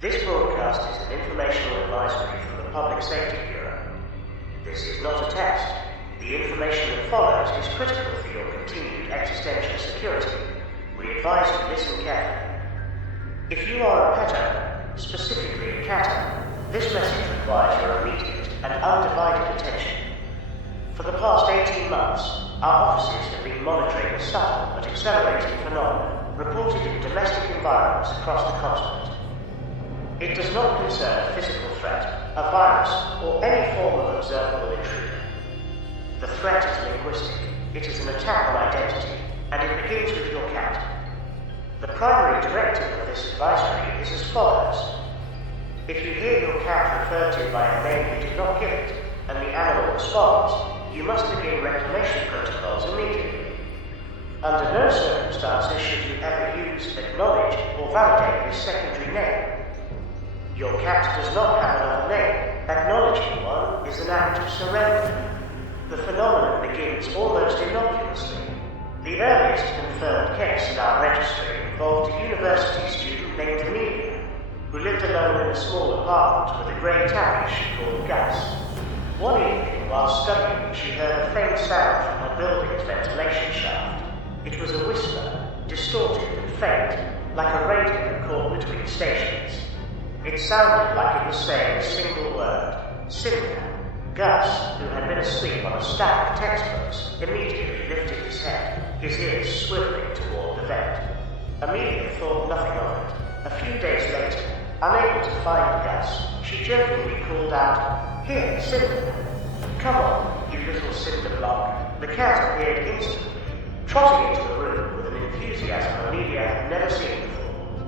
This broadcast is an informational advisory from the Public Safety Bureau. This is not a test. The information that follows is critical for your continued existential security. We advise you listen carefully. If you are a pet owner, specifically a cat owner, this message requires your immediate and undivided attention. For the past 18 months, our offices have been monitoring a subtle but accelerating phenomenon reported in domestic environments across the continent. It does not concern a physical threat, a virus, or any form of observable intruder. The threat is linguistic. It is an attack on identity, and it begins with your cat. The primary directive of this advisory is as follows. If you hear your cat referred to by a name you did not give it, and the animal responds, you must begin reclamation protocols immediately. Under no circumstances should you ever use, acknowledge, or validate this secondary name. Your cat does not have another name. Acknowledging one is an act of surrender. The phenomenon begins almost innocuously. The earliest confirmed case in our registry involved a university student named Amelia, who lived alone in a small apartment with a grey tabby she called Gus. One evening, while studying, she heard a faint sound from her building's ventilation shaft. It was a whisper, distorted and faint, like a radio caught between stations. It sounded like it was saying a single word, Cynthia. Gus, who had been asleep on a stack of textbooks, immediately lifted his head, his ears swiveling toward the vent. Amelia thought nothing of it. A few days later, unable to find Gus, she jokingly called out, "Here, Cinder. Come on, you little cinder block." The cat appeared instantly, trotting into the room with an enthusiasm Amelia had never seen before.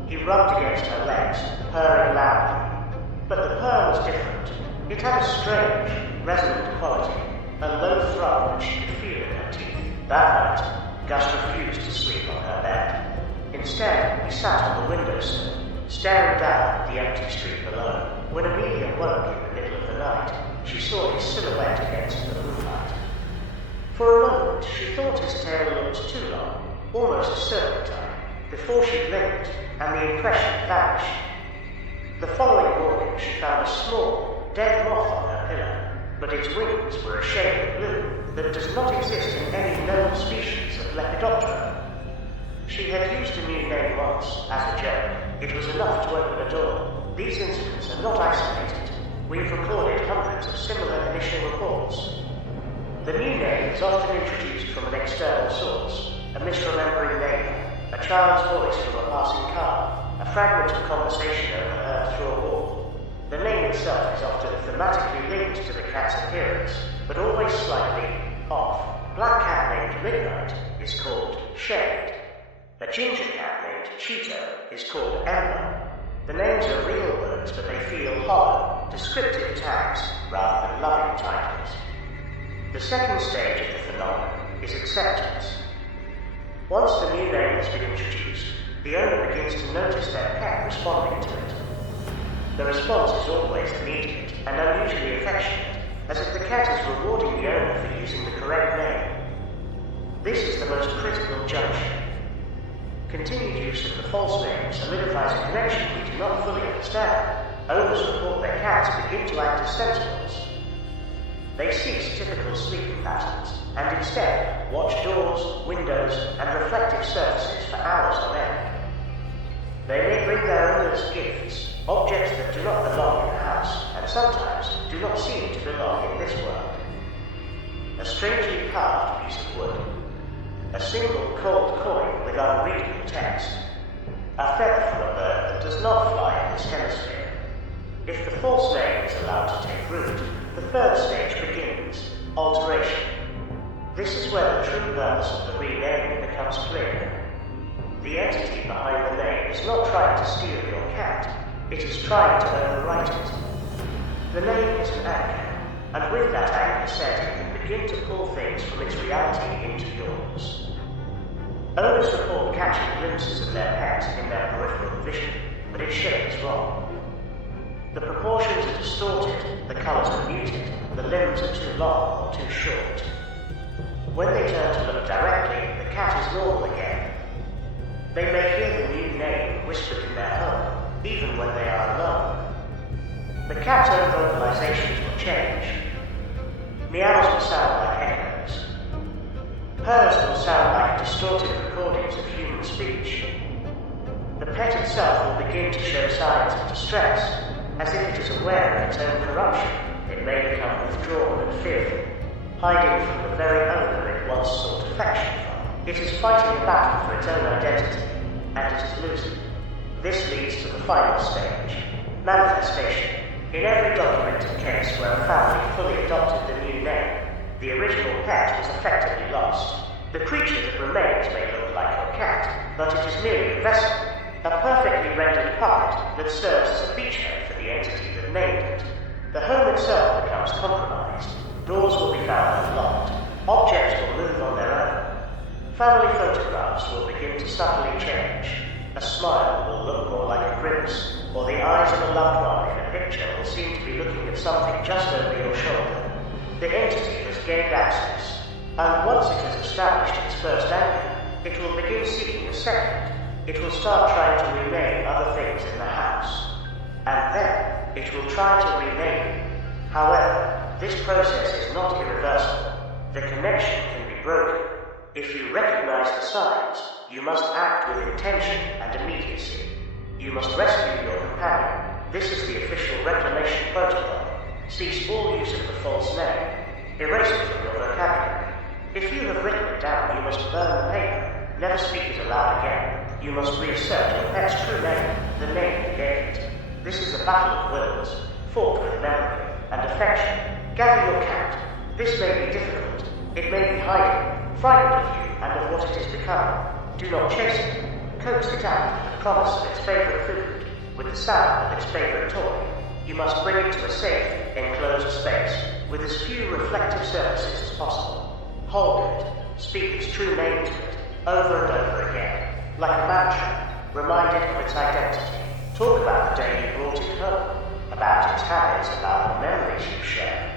He rubbed against her legs, purring loudly. But the purr was different. It had a strange, resonant quality, a low thrum that she could feel in her teeth. That night, Gus refused to sleep on her bed. Instead, he sat on the windowsill, staring down at the empty street below. When Amelia woke in the middle of the night, she saw his silhouette against the moonlight. For a moment, she thought his tail looked too long, almost a serpentine, before she blinked, and the impression vanished. The following morning, she found a small, dead moth on her pillow, but its wings were a shade of blue that does not exist in any known species of Lepidoptera. She had used a new name once, as a joke. It was enough to open a door. These incidents are not isolated. We've recorded hundreds of similar initial reports. The new name is often introduced from an external source, a misremembering neighbor, a child's voice from a passing car, a fragment of conversation overheard through a wall. The name itself is often thematically linked to the cat's appearance, but always slightly off. Black cat named Midnight is called Shade. A ginger cat named Cheeto is called Ember. The names are real words, but they feel hollow, descriptive tags rather than loving titles. The second stage of the phenomenon is acceptance. Once the new name has been introduced, the owner begins to notice their pet responding to it. The response is always immediate and unusually affectionate, as if the cat is rewarding the owner for using the correct name. This is the most critical junction. Continued use of the false name solidifies a connection we do not fully understand. Owners report their cats begin to act as sentinels. They cease typical sleeping patterns and instead watch doors, windows, and reflective surfaces for hours on end. They may bring their owners gifts, objects that do not belong in the house, and sometimes do not seem to belong in this world. A strangely carved piece of wood, a single cold coin with unreadable text, a feather from a bird that does not fly in this hemisphere. If the false name is allowed to take root, the third stage begins, alteration. This is where the true purpose of the renaming becomes clear. The entity behind the name is not trying to steal your cat, it is trying to overwrite it. The name is an anchor, and with that anchor set, it can begin to pull things from its reality into yours. Owners report catching glimpses of their pet in their peripheral vision, but its shape is wrong. The proportions are distorted, the colors are muted, the limbs are too long or too short. When they turn to look directly, the cat is normal again. They may hear the new name whispered in their home, even when they are alone. The cat's own vocalizations will change. Meows will sound like echoes. Purrs will sound like distorted recordings of human speech. The pet itself will begin to show signs of distress, as if it is aware of its own corruption. It may become withdrawn and fearful, hiding from the very owner it once sought affection from. It is fighting a battle for its own identity, and it is losing. This leads to the final stage, manifestation. In every documented case where a family fully adopted the new name, the original pet was effectively lost. The creature that remains may look like your cat, but it is merely a vessel, a perfectly rendered puppet that serves as a beachhead for the entity that named it. The home itself becomes compromised. Doors will be found unlocked. Objects will move on their own. Family photographs will begin to subtly change. A smile will look more like a grimace, or the eyes of a loved one in a picture will seem to be looking at something just over your shoulder. The entity has gained access, and once it has established its first anchor, it will begin seeking a second. It will start trying to rename other things in the house, and then it will try to rename you. However, this process is not irreversible. The connection can be broken. If you recognize the signs, you must act with intention and immediacy. You must rescue your companion. This is the official reclamation protocol. Cease all use of the false name. Erase it from your vocabulary. If you have written it down, you must burn the paper. Never speak it aloud again. You must reassert your pet's true name, the name you gave it. This is a battle of wills, fought with memory and affection. Gather your cat. This may be difficult. It may be hiding, frightened of you and of what it is becoming. Do not chase it. Coax it out with the promise of its favorite food, with the sound of its favorite toy. You must bring it to a safe, enclosed space, with as few reflective surfaces as possible. Hold it. Speak its true name to it, over and over again, like a mantra. Remind it of its identity. Talk about the day you brought it home, about its habits, about the memories you share.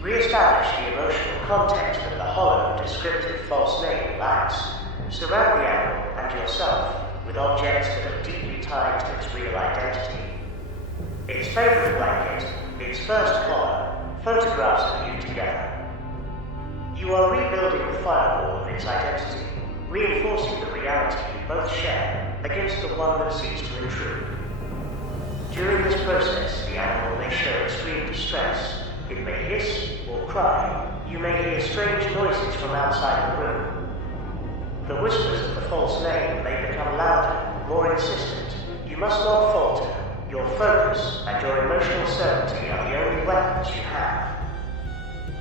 Re-establish the emotional context that the hollow, descriptive false name lacks. Surround the animal and yourself with objects that are deeply tied to its real identity. Its favorite blanket, its first collar, photographs of you together. You are rebuilding the firewall of its identity, reinforcing the reality you both share against the one that seeks to intrude. During this process, the animal may show extreme distress. It may hiss or cry. You may hear strange noises from outside the room. The whispers of the false name may become louder, more insistent. You must not falter. Your focus and your emotional certainty are the only weapons you have.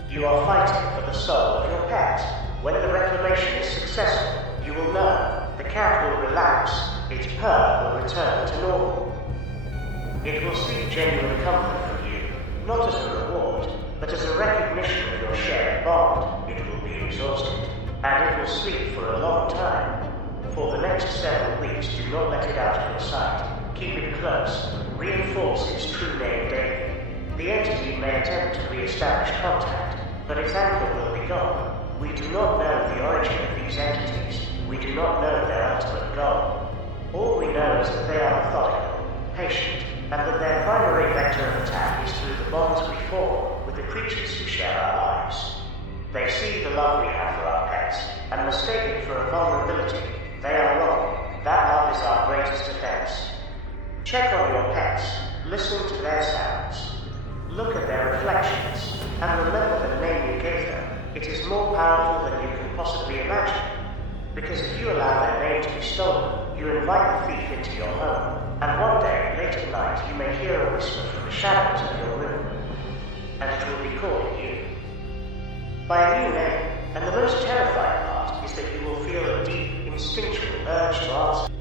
You are fighting for the soul of your pet. When the reclamation is successful, you will know. The cat will relax. Its purr will return to normal. It will seek genuine comfort from you, not as a reward, but as a recognition of your shared bond. It will be exhausted, and it will sleep for a long time. For the next 7 weeks, do not let it out of your sight. Keep it close. Reinforce its true name daily. The entity may attempt to re-establish contact, but its anchor will be gone. We do not know the origin of these entities. We do not know their ultimate goal. All we know is that they are methodical, patient, and that their primary vector of attack is through the bonds we form with the creatures who share our lives. They see the love we have for our pets and mistake it for a vulnerability. They are wrong. That love is our greatest defense. Check on your pets. Listen to their sounds. Look at their reflections, and remember the name you gave them. It is more powerful than you can possibly imagine. Because if you allow their name to be stolen, you invite the thief into your home, and one day, late at night, you may hear a whisper from the shadows of your room, and it will be calling you by a new name. And the most terrifying part is that you will feel a deep, instinctual urge to answer.